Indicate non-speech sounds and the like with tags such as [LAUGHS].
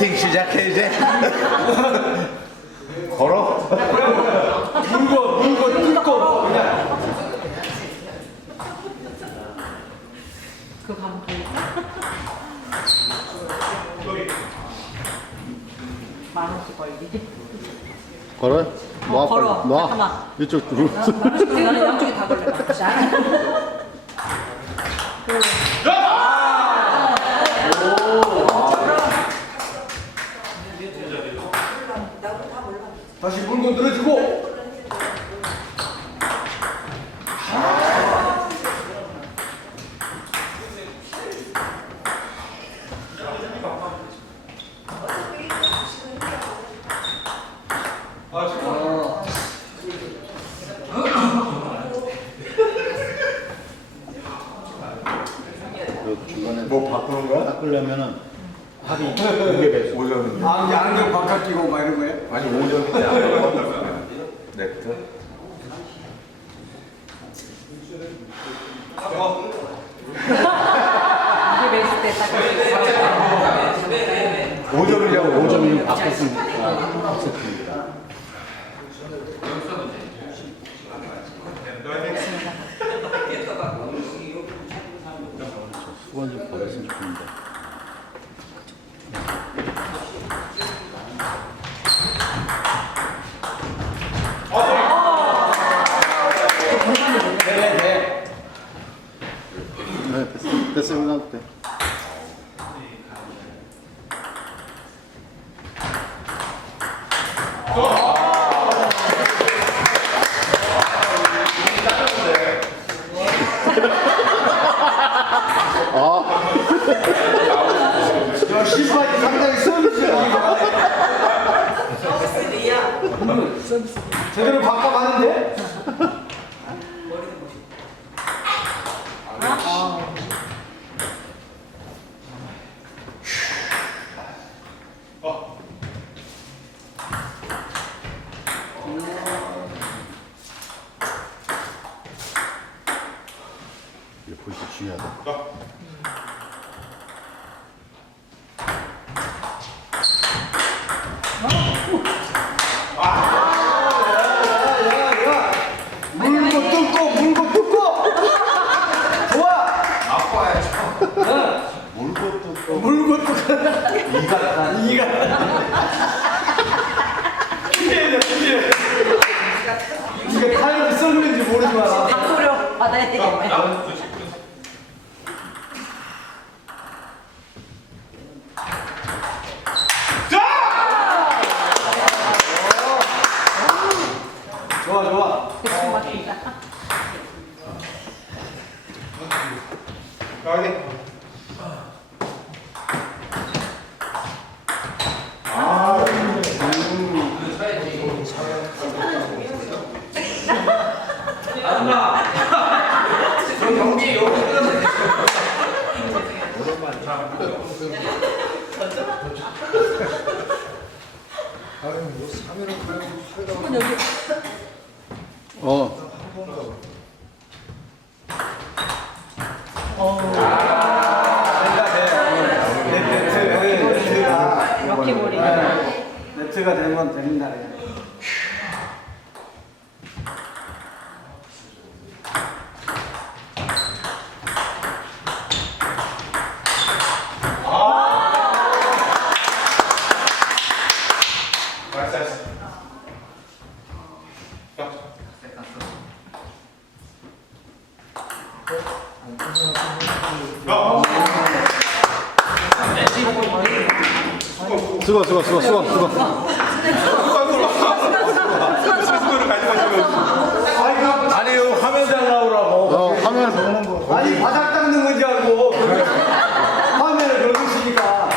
미팅 시작해 이제. [LAUGHS] 걸어? 물고 물고 뜯고 그냥 걸려. 만 원씩 걸리지. 걸어? 놔, 걸어. 빨리. 놔. 잠깐만. 이쪽 들어. 나는 양쪽이 다 걸려. [LAUGHS] 자. 다시 물고 늘어지고. 중간에 뭐 바꾸는 거야? 닦으려면은 합이 오점인데. 안경 안경 바깥 끼고 막 이런 거예요? 아니 오점인데 안 바꿨어. 넥트. 이게 매일 때 딱. 오점이냐고 오점. 5점이 바꿨으니까 악세트입니다. 수건 좀 받았으면 좋겠는데. 네네 네, 됐어. 여기 놔도 돼. 상당히 서비스가 제대로 바꿔봤는데? 이거 포 지션 중요하다. 물고 뜯고 물고 좋아! 이가 이가. 이게 칼인지 썰는지 모르지만. 박수를 받아야 되겠네 좋아 대충 맞습니다. 수건 여기 어, 네트가 이렇게 머리. 되면 됩니다 그냥. 수건, 수건, 수건, 수건, 수 건. 아니 이거 화면 잘 나오라고. 어, 화면 보는 거. 아니 바닥 닦는 건지 알고 화면을 걸으시니까